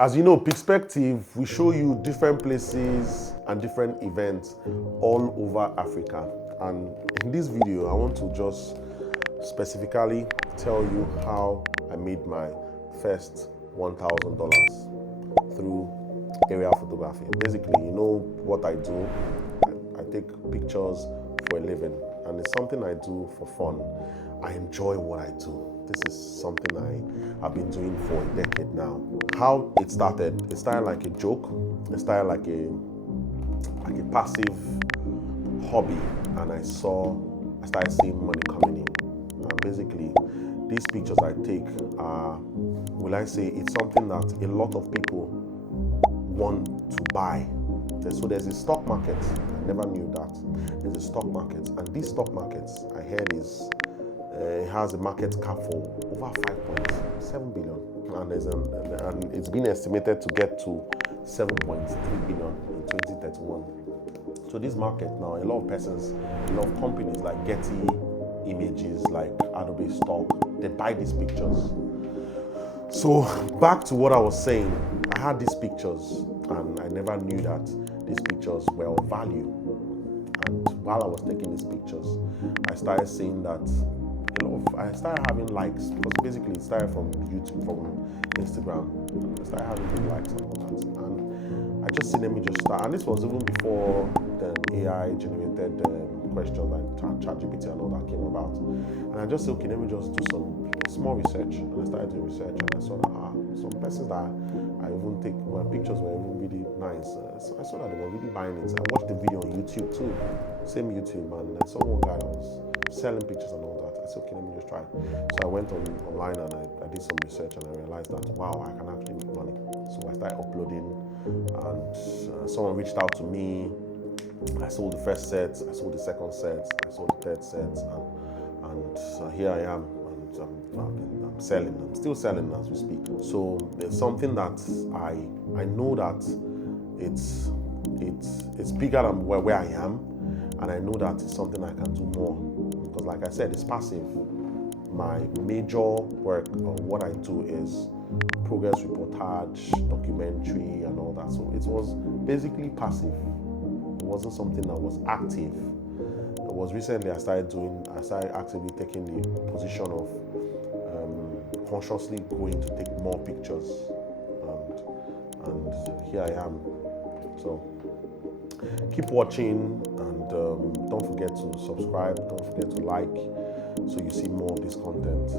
As you know, Perspective, we show you different places and different events all over Africa. And in this video, I want to just specifically tell you how I made my first $1,000 through aerial photography. Basically, you know what I do. I take pictures for a living, and it's something I do for fun. I enjoy what I do. This is something I've been doing for a decade now. How it started like a joke. It started like a passive hobby, and I started seeing money coming in. And basically, these pictures I take are, it's something that a lot of people want to buy. So there's a stock market. I never knew that. There's a stock market, and these stock markets, I heard, it has a market cap for over 5.7 billion, and it's been estimated to get to 7.3 billion in 2031. So this market now, a lot of companies like Getty images, like Adobe stock, they buy these pictures. So back to what I was saying, I had these pictures, and I never knew that these pictures were of value. And while I was taking these pictures, I started seeing that I started having likes, because basically it started from YouTube, from Instagram. I started having good likes and all that. And I just seen, let me just start. And this was even before the AI generated questions like ChatGPT and all that came about. And I just said, okay, let me just do some small research. And I started doing research, and I saw that some persons that I even take, my pictures were even really nice. So I saw that they were really buying it. I watched the video on YouTube too, same YouTube, and I saw one guy that was selling pictures and all that. I said, okay, let me just try. So I went online and I did some research, and I realized that, wow, I can actually make money. So I started uploading, and someone reached out to me. I sold the first set, I sold the second set, I sold the third set, and here I am. I'm selling. I'm still selling as we speak. So there's something that I know that it's bigger than where I am, and I know that it's something I can do more, because like I said, it's passive. My major work, or what I do, is progress reportage, documentary, and all that. So it was basically passive. It wasn't something that was active. It was recently I started actively taking the position of consciously going to take more pictures, and here I am. So keep watching, and don't forget to subscribe, don't forget to like, so you see more of this content.